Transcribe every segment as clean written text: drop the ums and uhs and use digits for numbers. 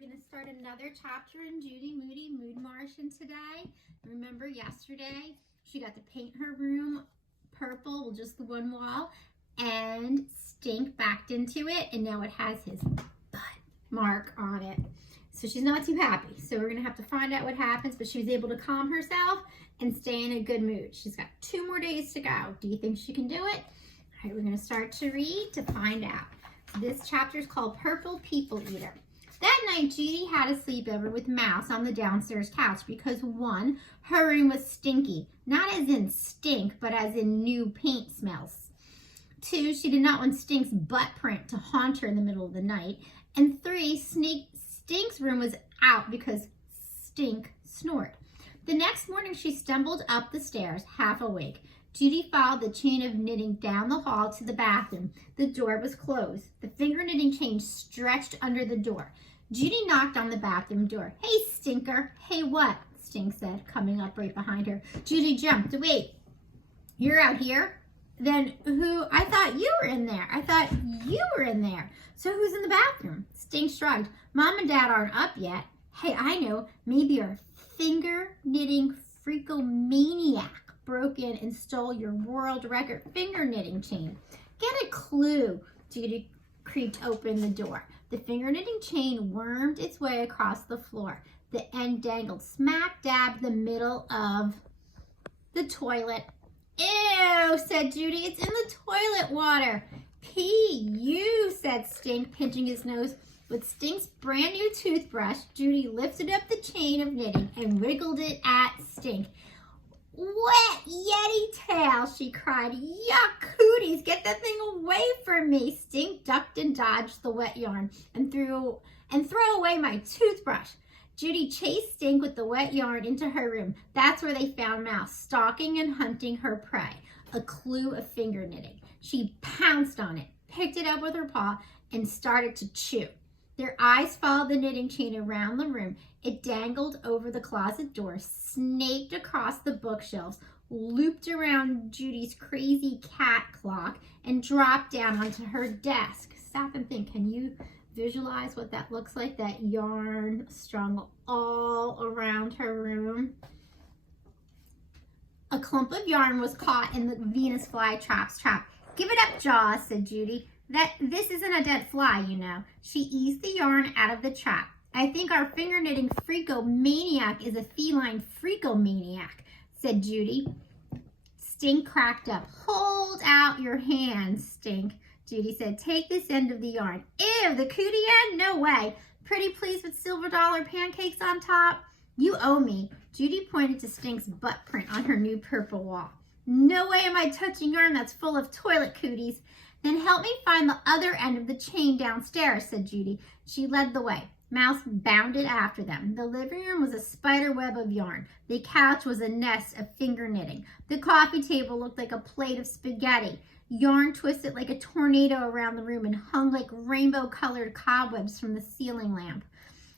going to start another chapter in Judy Moody Mood Martian today. Remember yesterday she got to paint her room purple with just the one wall, and Stink backed into it, and now it has his butt mark on it. So she's not too happy. So we're going to have to find out what happens, but she was able to calm herself and stay in a good mood. She's got 2 more days to go. Do you think she can do it? All right, we're going to start to read to find out. This chapter is called Purple People Eater. That night, Judy had a sleepover with Mouse on the downstairs couch because 1, her room was stinky. Not as in stink, but as in new paint smells. 2, she did not want Stink's butt print to haunt her in the middle of the night. And 3, Stink's room was out because Stink snored. The next morning, she stumbled up the stairs, half awake. Judy followed the chain of knitting down the hall to the bathroom. The door was closed. The finger knitting chain stretched under the door. Judy knocked on the bathroom door. "Hey, Stinker." "Hey, what?" Stink said, coming up right behind her. Judy jumped. "Wait, you're out here? Then who? I thought you were in there. I thought you were in there. So who's in the bathroom?" Stink shrugged. "Mom and Dad aren't up yet." "Hey, I know. Maybe your finger knitting freakomaniac broke in and stole your world record finger knitting chain. Get a clue." Judy creaked open the door. The finger knitting chain wormed its way across the floor. The end dangled smack dab in the middle of the toilet. "Ew," said Judy. "It's in the toilet water." "P.U.," said Stink, pinching his nose. With Stink's brand new toothbrush, Judy lifted up the chain of knitting and wiggled it at Stink. "Wet Yeti tail," she cried. "Yuck, cooties, get that thing away from me." Stink ducked and dodged the wet yarn and throw away my toothbrush. Judy chased Stink with the wet yarn into her room. That's where they found Mouse, stalking and hunting her prey, a clue of finger knitting. She pounced on it, picked it up with her paw, and started to chew. Their eyes followed the knitting chain around the room. It dangled over the closet door, snaked across the bookshelves, looped around Judy's crazy cat clock, and dropped down onto her desk. Stop and think. Can you visualize what that looks like? That yarn strung all around her room. A clump of yarn was caught in the Venus flytrap's trap. "Give it up, Jaws," said Judy. This isn't a dead fly, you know." She eased the yarn out of the trap. "I think our finger knitting freakomaniac is a feline freakomaniac," said Judy. Stink cracked up. "Hold out your hand, Stink," Judy said. "Take this end of the yarn." "Ew, the cootie end? No way. Pretty please with silver dollar pancakes on top?" "You owe me." Judy pointed to Stink's butt print on her new purple wall. "No way am I touching yarn that's full of toilet cooties." "Then help me find the other end of the chain downstairs," said Judy. She led the way. Mouse bounded after them. The living room was a spider web of yarn. The couch was a nest of finger knitting. The coffee table looked like a plate of spaghetti. Yarn twisted like a tornado around the room and hung like rainbow-colored cobwebs from the ceiling lamp.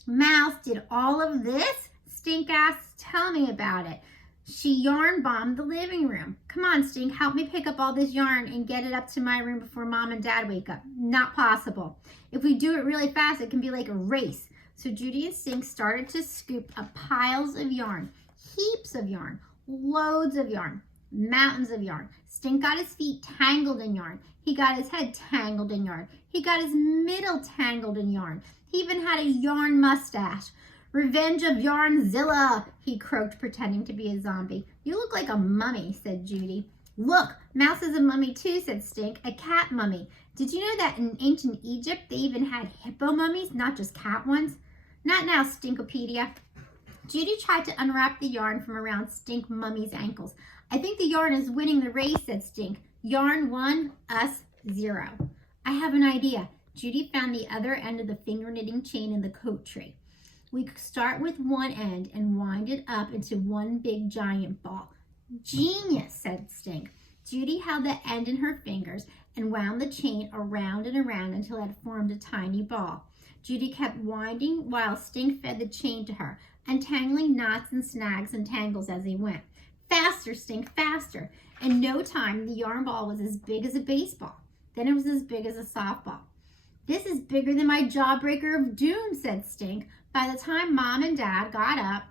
"Mouse did all of this?" Stink asked. "Tell me about it." "She yarn bombed the living room." "Come on, Stink, help me pick up all this yarn and get it up to my room before Mom and Dad wake up." "Not possible. If we do it really fast, it can be like a race." So Judy and Stink started to scoop up piles of yarn, heaps of yarn, loads of yarn, mountains of yarn. Stink got his feet tangled in yarn. He got his head tangled in yarn. He got his middle tangled in yarn. He even had a yarn mustache. "Revenge of Yarnzilla," he croaked, pretending to be a zombie. "You look like a mummy," said Judy. "Look, Mouse is a mummy too," said Stink, "a cat mummy. Did you know that in ancient Egypt they even had hippo mummies, not just cat ones?" "Not now, Stinkopedia." Judy tried to unwrap the yarn from around Stink Mummy's ankles. "I think the yarn is winning the race," said Stink. "Yarn 1, us 0. "I have an idea." Judy found the other end of the finger knitting chain in the coat tray. "We could start with one end and wind it up into one big giant ball." "Genius," said Stink. Judy held the end in her fingers and wound the chain around and around until it had formed a tiny ball. Judy kept winding while Stink fed the chain to her, untangling knots and snags and tangles as he went. "Faster, Stink, faster." In no time, the yarn ball was as big as a baseball. Then it was as big as a softball. This is bigger than my jawbreaker of doom, said Stink. By the time Mom and Dad got up,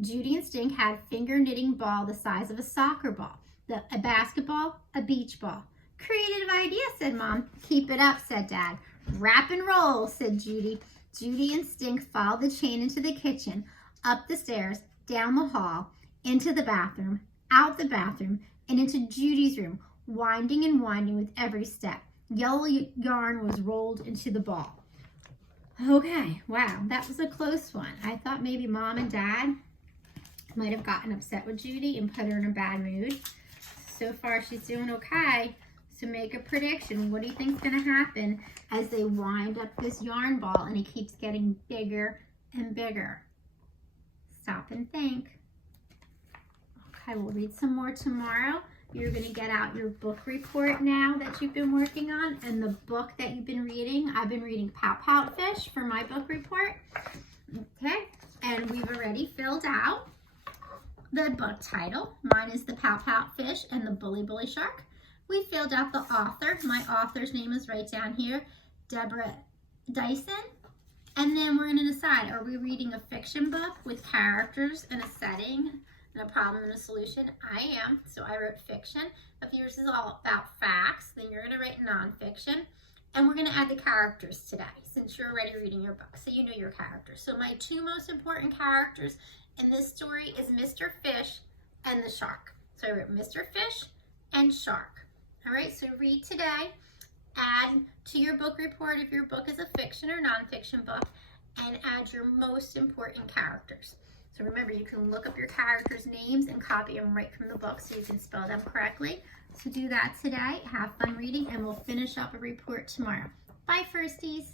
Judy and Stink had finger knitting ball the size of a soccer ball, a basketball, a beach ball. Creative idea, said Mom. Keep it up, said Dad. Wrap and roll, said Judy. Judy and Stink followed the chain into the kitchen, up the stairs, down the hall, into the bathroom, out the bathroom, and into Judy's room, winding and winding with every step. Yellow yarn was rolled into the ball. Okay, wow, that was a close one. I thought maybe Mom and Dad might have gotten upset with Judy and put her in a bad mood. So far, she's doing okay. So make a prediction. What do you think is going to happen as they wind up this yarn ball and it keeps getting bigger and bigger? Stop and think. Okay, we'll read some more tomorrow. You're going to get out your book report now that you've been working on and the book that you've been reading. I've been reading Pout Pout Fish for my book report. Okay, and we've already filled out the book title. Mine is The Pout Pout Fish and the Bully Bully Shark. We filled out the author. My author's name is right down here, Deborah Dyson. And then we're going to decide, are we reading a fiction book with characters and a setting and a problem and a solution? I am, so I wrote fiction. If yours is all about facts, then you're going to write nonfiction. And we're going to add the characters today, since you're already reading your book, so you know your characters. So my two most important characters in this story is Mr. Fish and the shark. So I wrote Mr. Fish and Shark. All right, so read today, add to your book report if your book is a fiction or nonfiction book, and add your most important characters. So remember, you can look up your characters' names and copy them right from the book so you can spell them correctly. So do that today, have fun reading, and we'll finish up a report tomorrow. Bye, Firsties.